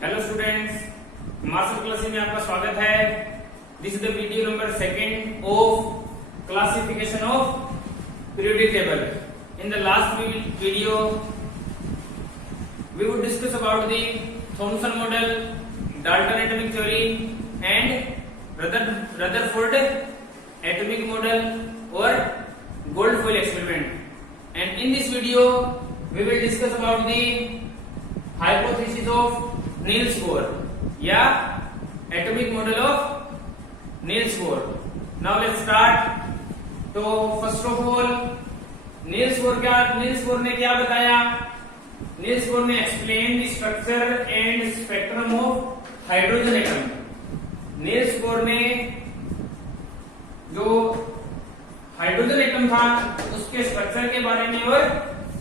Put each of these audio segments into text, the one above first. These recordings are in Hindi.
हेलो स्टूडेंट्स, मास्टर क्लास में आपका स्वागत है। This is the video number 2 of classification of periodic table. In the last video we would discuss about the Thomson model, Dalton atomic theory and Rutherford atomic model or Goldfield experiment. And in this video we will discuss about the hypothesis of Niels Bohr या atomic model of Niels Bohr. Now let's start. तो first of all Niels Bohr ने क्या बताया? Niels Bohr ने explain the structure and spectrum of hydrogen atom. Niels Bohr ने जो हाइड्रोजन एटम था उसके स्ट्रक्चर के बारे में और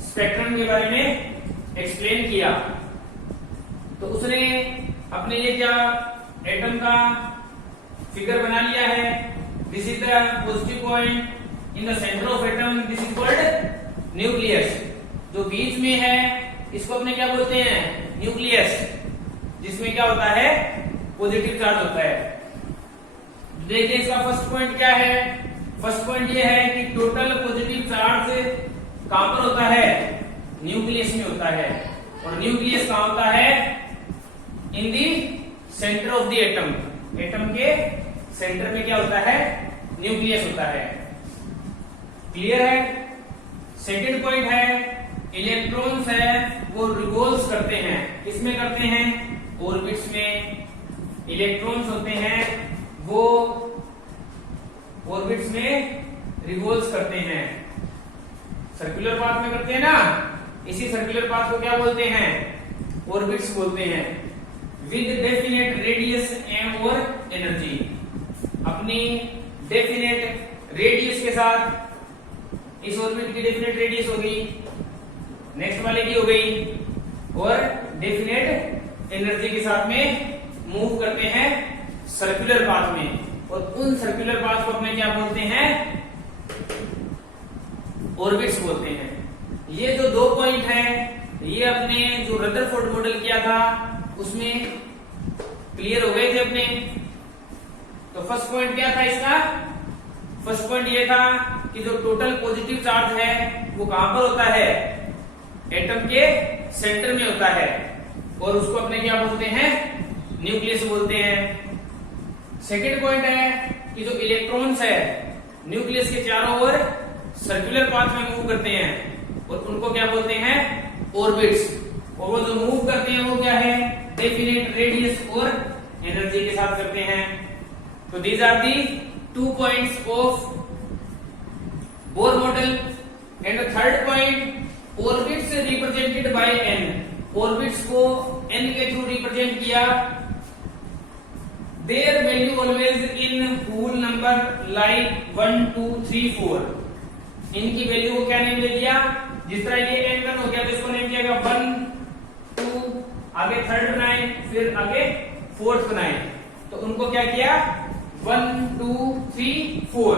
स्पेक्ट्रम के बारे में एक्सप्लेन किया। तो उसने अपने ये क्या एटम का फिगर बना लिया है। This is the positive point in the centre of atom, this is called nucleus. जो बीच में है इसको अपने क्या बोलते हैं? न्यूक्लियस, जिसमें क्या होता है? पॉजिटिव चार्ज होता है। देखिए इसका फर्स्ट पॉइंट क्या है। फर्स्ट पॉइंट ये है कि टोटल पॉजिटिव चार्ज कहां पर होता है? न्यूक्लियस में होता है। और न्यूक्लियस कहां होता है? In the centre of the atom. Atom के सेंटर में क्या होता है? न्यूक्लियस होता है। क्लियर है? सेकेंड पॉइंट है इलेक्ट्रॉन्स है वो रिवॉल्व करते हैं। किसमें करते हैं? ऑर्बिट्स में। इलेक्ट्रॉन्स होते हैं वो ऑर्बिट्स में रिवॉल्व करते हैं। सर्कुलर पाथ में करते हैं ना, इसी सर्कुलर पाथ को क्या बोलते हैं? ऑर्बिट्स बोलते हैं। विद डेफिनेट रेडियस एम और एनर्जी। अपनी डेफिनेट रेडियस के साथ, इस ऑर्बिट की डेफिनेट रेडियस होगी, नेक्स्ट वाले की हो गई, और डेफिनेट एनर्जी के साथ में मूव करते हैं सर्कुलर पाथ में। और उन सर्कुलर पाथ को अपने क्या बोलते हैं? ऑर्बिट्स बोलते हैं। ये जो दो पॉइंट है ये अपने जो रदरफोर्ड मॉडल किया था उसमें क्लियर हो गए थे अपने। तो फर्स्ट पॉइंट क्या था इसका? फर्स्ट पॉइंट ये था कि जो टोटल पॉजिटिव चार्ज है वो कहां पर होता है? एटम के सेंटर में होता है। और उसको अपने क्या बोलते हैं? न्यूक्लियस बोलते हैं। सेकेंड पॉइंट है कि जो इलेक्ट्रॉन्स है न्यूक्लियस के चारों ओर सर्कुलर पाथ में मूव करते हैं और उनको क्या बोलते हैं? ऑर्बिट्स। और वो जो मूव करते हैं वो क्या है? डेफिनेट रेडियस और एनर्जी के साथ करते हैं। तो these are the 2 points of Bohr model. And the third point, orbits represented by N. Orbits को एन के थ्रू रिप्रेजेंट किया। Their value always in whole number like 1 2 3 4। इनकी वैल्यू को क्या नेम दे दिया? जिस तरह ये एन टर्न हो गया तो इसको नेम किया गया 1 2, आगे थर्ड बनाए, फिर आगे फोर्थ बनाए। तो उनको क्या किया? 1 2 3 4।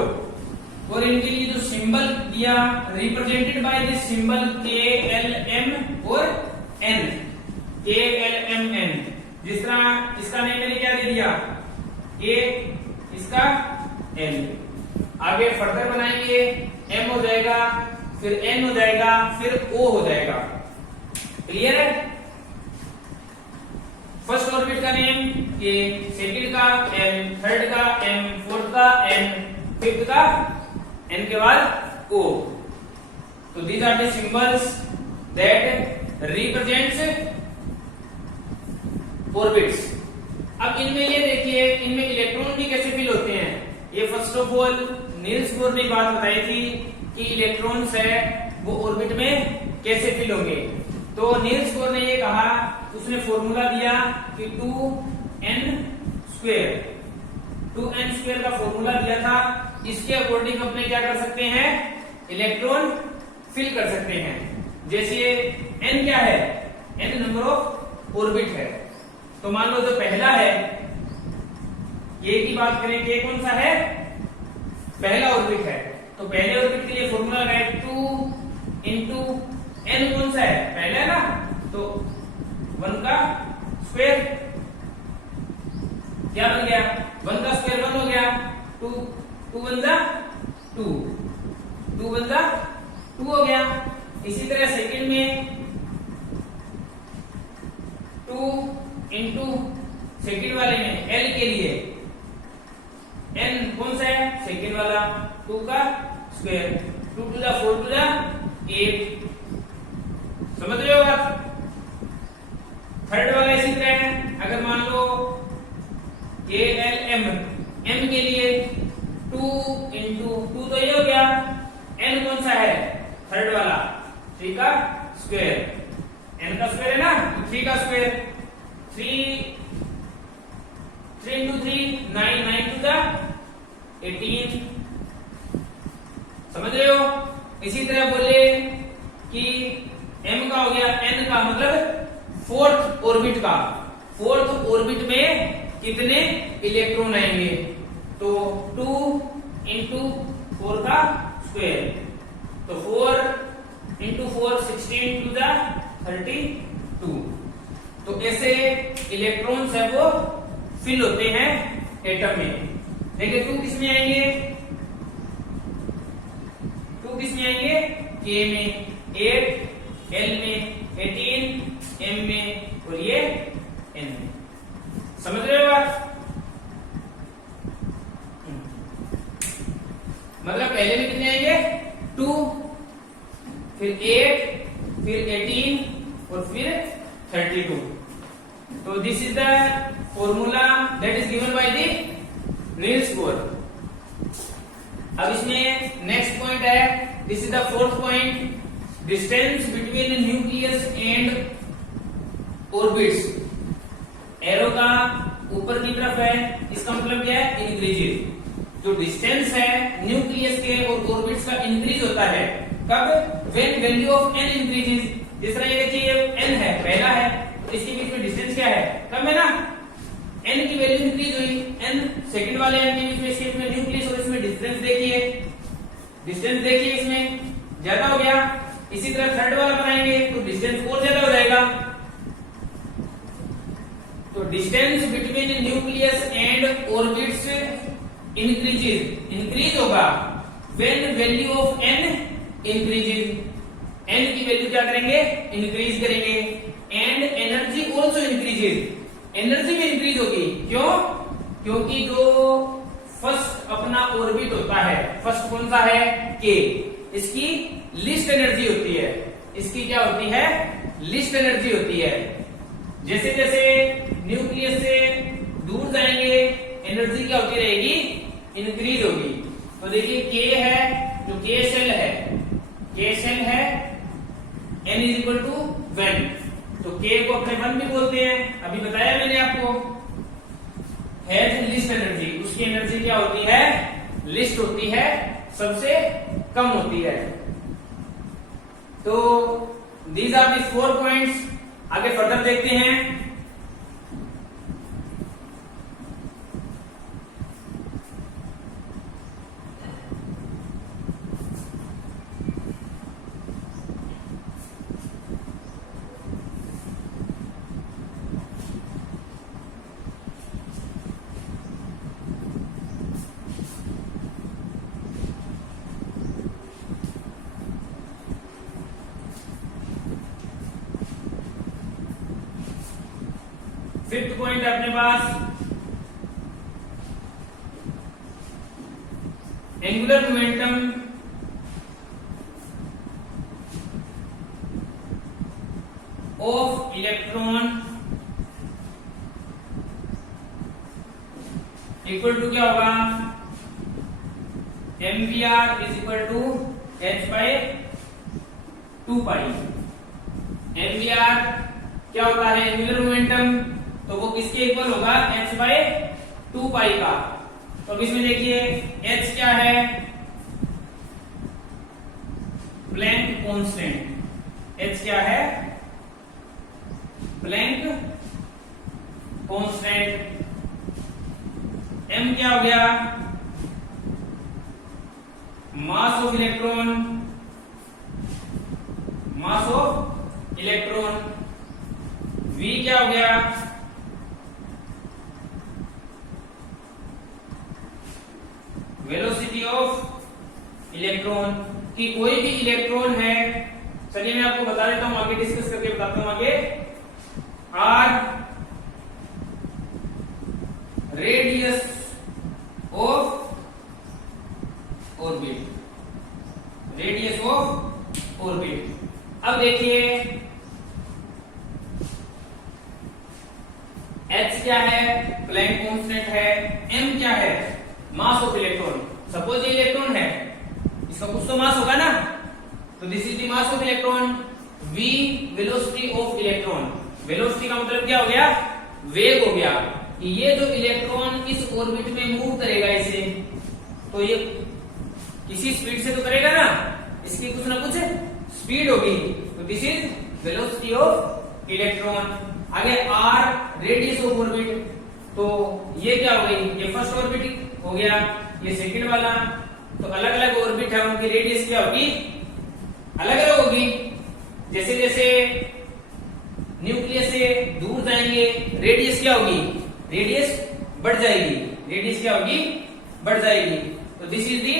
और इनके लिए जो सिंबल दिया represented by this symbol KLM और N। KLMN। जिस तरह इसका नेम मैंने क्या दे दिया? K, इसका L। आगे फर्दर बनाएंगे, M हो जाएगा, फिर N हो जाएगा, फिर O हो जाएगा। क्लियर है? फर्स्ट ऑर्बिट का नेम K, सेकंड का M, थर्ड का M, फोर्थ का N, फिफ्थ का N के बाद O। तो these are the symbols that represents orbits. अब इनमें ये देखिए, इनमें इलेक्ट्रॉन भी कैसे फिल होते हैं। ये first of all Niels Bohr ने बात बताई थी कि इलेक्ट्रॉन्स है वो ऑर्बिट में कैसे फिल होंगे। तो नील्स बोर ने ये कहा, उसने फॉर्मूला दिया कि 2n² का फॉर्मूला दिया था। इसके अकॉर्डिंग अपने क्या कर सकते हैं? इलेक्ट्रॉन फिल कर सकते हैं। जैसे n क्या है? n नंबर ऑफ ऑर्बिट है। तो मान लो जो पहला है, ये की बात करें, ये कौन सा है? पहला ऑर्बिट है। तो पहले ऑर्बिट के लिए फॉर्मूला लगाए 2 into n कौन सा है? पहला है ना, तो 1 का स्क्वायर, क्या बन गया, 1 का स्क्वायर 1 हो गया, 2 1 जा 2, 2 1 जा 2 हो गया। इसी तरह सेकंड में 2 इंटू सेकंड वाले में L के लिए n कौन सा है, सेकंड वाला, 2 का स्क्वायर, 2 टू जा 4 टू जा 8, समझ रहे हो बात। थर्ड वाला इसी तरह है, अगर मान लो KLM m के लिए 2 इंटू 2 तो ये हो गया, n कौन सा है, थर्ड वाला, 3 का स्क्वायर, n का स्क्वायर है ना, 3 का स्क्वायर, 3 इंटू 3 9, 9 टू जा 18, समझ रहे हो। इसी तरह बोले कि m का हो गया, n का मतलब फोर्थ ऑर्बिट का, फोर्थ ऑर्बिट में कितने इलेक्ट्रॉन आएंगे, तो 2 इंटू 4 का स्क्वायर, तो 4 इंटू 4 16 टू जा 32। तो ऐसे इलेक्ट्रॉन्स है वो फिल होते हैं एटम में। देखिए 2 किस में आएंगे, 2 किस में आएंगे, K में 8, L में 18, M में और ये N में, समझ रहे हो आप। मतलब पहले में कितने आएंगे, 2, फिर 8, फिर 18 और फिर 32। तो this is the formula that is given by the Niels Bohr. अब इसमें नेक्स्ट पॉइंट है, this is the fourth point, distance between nucleus and orbits. Arrow का ऊपर की तरफ है, इसका मतलब क्या है, इंक्रीजेस। जो डिस्टेंस है न्यूक्लियस के और ऑर्बिट्स का इंक्रीज होता है कब, when value of n increases. जिस तरह ये देखिए n है, पहला है, तो इसके बीच में डिस्टेंस क्या है, कम है ना, n की वैल्यू इंक्रीज हुई, n सेकंड वाले n के बीच में, इसके बीच में न्यूक्लियस और इसमें डिस्टेंस देखिए, डिस्टेंस देखिए इसमें ज्यादा हो गया। इसी तरह थर्ड वाला बनाएंगे तो डिस्टेंस और ज्यादा हो जाएगा। तो distance between nucleus and orbits increases, increase होगा when value of n increases, n की वैल्यू क्या करेंगे, इंक्रीज करेंगे, and energy also increases, energy भी इंक्रीज होगी। क्यों, क्योंकि जो फर्स्ट अपना ऑर्बिट होता है, फर्स्ट कौन सा है, K, इसकी लिस्ट एनर्जी होती है, इसकी क्या होती है, लिस्ट एनर्जी होती है। जैसे जैसे न्यूक्लियस से दूर जाएंगे एनर्जी क्या होती रहेगी, इंक्रीज होगी। तो देखिए K है, जो K शेल है, K शेल है, n इज इक्वल टू 1, तो K को अपने 1 भी बोलते हैं, अभी बताया मैंने आपको, हैज लिस्ट एनर्जी, उसकी एनर्जी क्या होती है, लिस्ट होती है, सबसे कम होती है। तो दीज आर दी 4 पॉइंट्स। आगे फर्दर देखते हैं। फिफ्थ पॉइंट अपने पास angular momentum of electron equal to क्या होगा, mvr is equal to h by 2 pi. mvr क्या होता है, एंगुलर मोमेंटम, तो वो किसके इक्वल होगा, h बाय 2 पाई का। तो अब इसमें देखिए h क्या है, प्लैंक कांस्टेंट, h क्या है, प्लैंक कांस्टेंट। m क्या हो गया, mass of electron, mass of electron. v क्या हो गया, वेलोसिटी ऑफ इलेक्ट्रॉन, कि कोई भी इलेक्ट्रॉन है, चलिए मैं आपको बता देता हूं, आगे डिस्कस करके बताता हूं आगे। R radius of orbit, radius of orbit. अब देखिए H क्या है, प्लैंक कांस्टेंट है, M क्या है, मास ऑफ इलेक्ट्रॉन। सपोज ये इलेक्ट्रॉन है, इसका कुछ तो मास होगा ना, तो this is the mass of electron. V velocity of electron, velocity का मतलब क्या हो गया, वेग हो गया, कि ये जो इलेक्ट्रॉन इस ऑर्बिट में मूव करेगा इसे, तो ये किसी स्पीड से तो करेगा ना, इसकी कुछ ना कुछ स्पीड होगी, तो this is velocity of electron. आगे R रेडियस ऑफ ऑर्बिट, तो ये क्या हो गई, ये फर्स्ट ऑर्बिट हो गया, ये सेकंड वाला, तो अलग अलग ऑर्बिट है, उनकी रेडियस क्या होगी, अलग अलग होगी। जैसे जैसे न्यूक्लियस से दूर जाएंगे, रेडियस क्या होगी, रेडियस बढ़ जाएगी, रेडियस क्या होगी, बढ़ जाएगी। तो this is the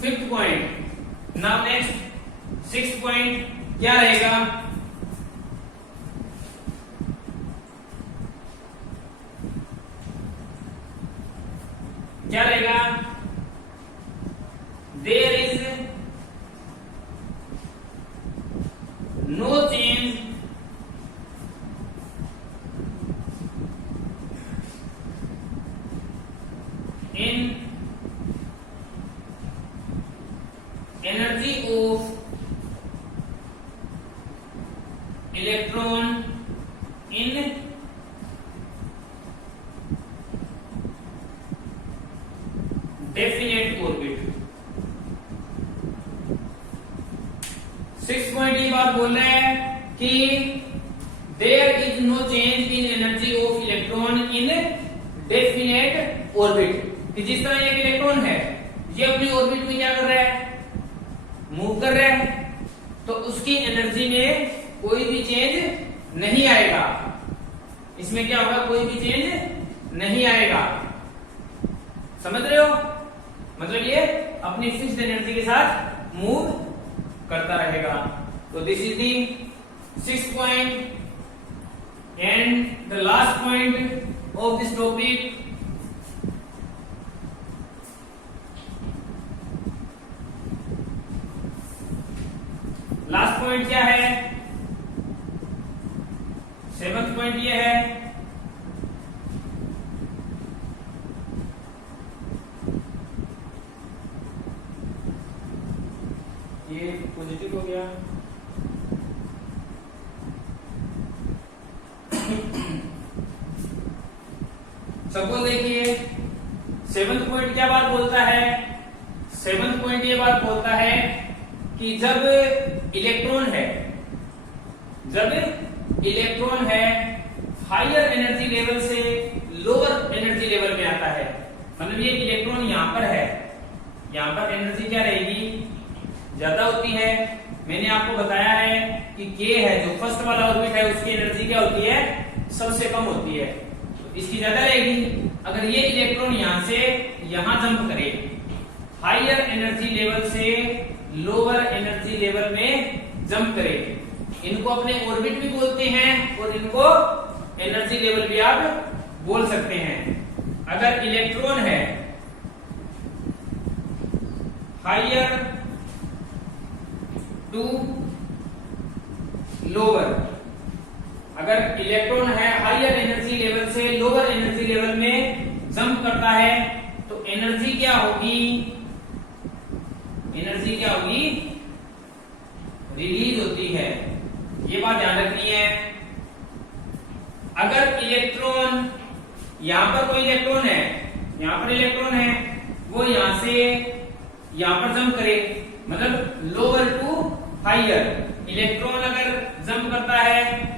fifth point. Now next sixth point क्या रहेगा, क्या रहेगा, there is no change in energy of electron in definite orbit. Six point ये बात बोल रहे हैं कि there is no change in energy of electron in definite orbit, कि जिस तरह एक इलेक्ट्रॉन है, ये अपने ऑर्बिट में क्या कर रहा है, मूव कर रहा है, तो उसकी एनर्जी में कोई भी चेंज नहीं आएगा, इसमें क्या होगा, कोई भी चेंज नहीं आएगा। समझ रहे हो, मतलब ये अपनी फिक्स्ड एनर्जी के साथ मूव करता रहेगा। तो this is the sixth point and the last point of this topic. Last point क्या है, सेवंथ पॉइंट ये है, ये पॉजिटिव हो गया। सपोज देखिए सेवंथ पॉइंट क्या बात बोलता है, सेवंथ पॉइंट ये बात बोलता है कि जब इलेक्ट्रॉन है, जब इलेक्ट्रॉन है हायर एनर्जी लेवल से लोअर एनर्जी लेवल में आता है, मतलब ये इलेक्ट्रॉन यहां पर है, यहां पर एनर्जी क्या रहेगी, ज्यादा होती है। मैंने आपको बताया है कि K है जो फर्स्ट वाला ऑर्बिट है, उसकी एनर्जी क्या होती है, सबसे कम होती है, तो इसकी ज्यादा रहेगी। अगर ये इलेक्ट्रॉन यहां से यहां जंप करे, हायर एनर्जी लेवल से लोअर एनर्जी लेवल में जंप करे, इनको अपने ऑर्बिट भी बोलते हैं और इनको एनर्जी लेवल भी आप बोल सकते हैं। अगर इलेक्ट्रॉन है हायर टू लोअर, अगर इलेक्ट्रॉन है हायर एनर्जी लेवल से लोअर एनर्जी लेवल में जंप करता है, तो एनर्जी क्या होगी, एनर्जी क्या होगी, रिलीज होती है। ये बात ध्यान रखनी है। अगर इलेक्ट्रॉन, यहां पर कोई इलेक्ट्रॉन है, यहां पर इलेक्ट्रॉन है, वो यहां से यहां पर जंप करे, मतलब लोअर टू हायर, इलेक्ट्रॉन अगर जंप करता है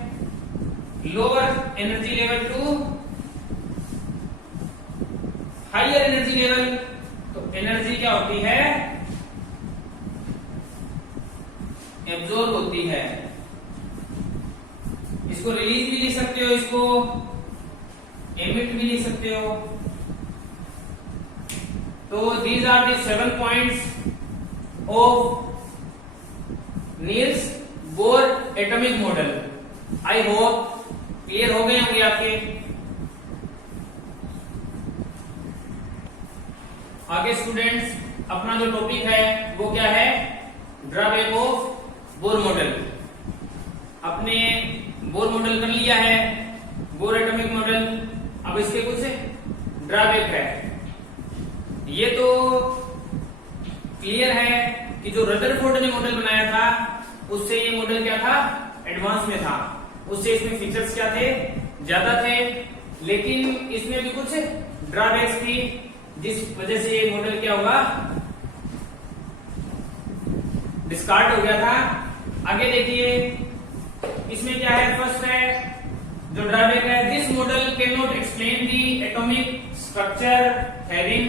lower energy level to higher energy level, तो एनर्जी क्या होती है, एब्जॉर्ब होती है। इसको रिलीज भी लिख सकते हो, इसको एमिट भी लिख सकते हो। तो these are the 7 points of Niels Bohr atomic model. I hope clear हो गए होंगे आपके। आगे स्टूडेंट्स, अपना जो टॉपिक है वो क्या है? Drawback of Bohr model. अपने बोर मॉडल कर लिया है, बोर एटॉमिक मॉडल। अब इसके कुछ ड्रॉबैक है। ये तो क्लियर है कि जो रदरफोर्ड ने मॉडल बनाया था उससे ये मॉडल क्या था? एडवांस में था। उससे इसमें फीचर्स क्या थे? ज्यादा थे। लेकिन इसमें भी कुछ ड्रॉबैक्स थी जिस वजह से ये मॉडल क्या हुआ? डिस्कार्ड हो गया था। आगे देखिए इसमें क्या है? फर्स्ट है जो ड्रॉबैक है, this model can not explain the atomic structure having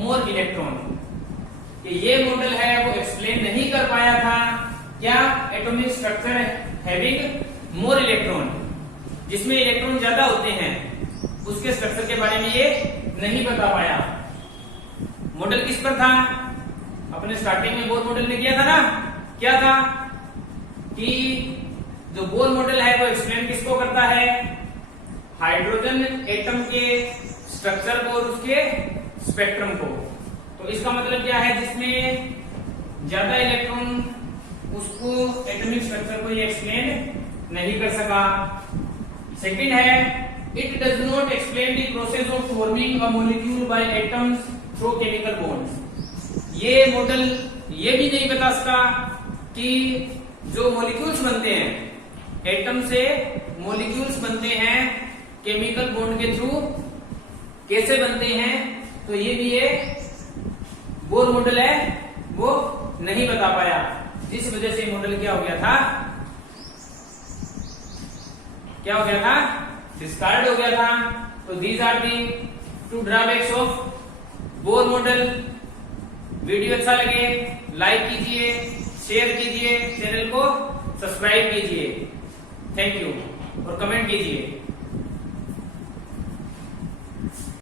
more electron. कि ये मॉडल है वो एक्सप्लेन नहीं कर पाया था क्या? Atomic structure having more electron, जिसमें इलेक्ट्रॉन ज्यादा होते हैं, उसके स्ट्रक्चर के बारे में ये नहीं बता पाया। मॉडल किस पर था? अपने स्टार्टिंग में बोर मॉडल ने किया था ना। क्या था कि जो बोर मॉडल है वो एक्सप्लेन किसको करता है? हाइड्रोजन एटम के स्ट्रक्चर को और उसके स्पेक्ट्रम को। तो इसका मतलब क्या है? जिसमें ज्यादा इलेक्ट्रॉन, उसको एटॉमिक स्ट्रक्चर को ये एक्सप्लेन नहीं कर सका। सेकंड है, it does not explain the process of forming a molecule by atoms through chemical bonds. ये मॉडल ये भी नहीं बता सका कि जो मॉलिक्यूल्स बनते हैं, एटम से मॉलिक्यूल्स बनते हैं केमिकल बॉन्ड के थ्रू, कैसे बनते हैं। तो ये भी ये बोर मॉडल है वो नहीं बता पाया, जिस वजह से मॉडल क्या हो गया था? क्या हो गया था? डिस्कार्ड हो गया था। तो these are the 2 drawbacks of Bohr model. Video अच्छा लगे लाइक कीजिए, शेयर कीजिए, चैनल को सब्सक्राइब कीजिए। थैंक यू और कमेंट कीजिए।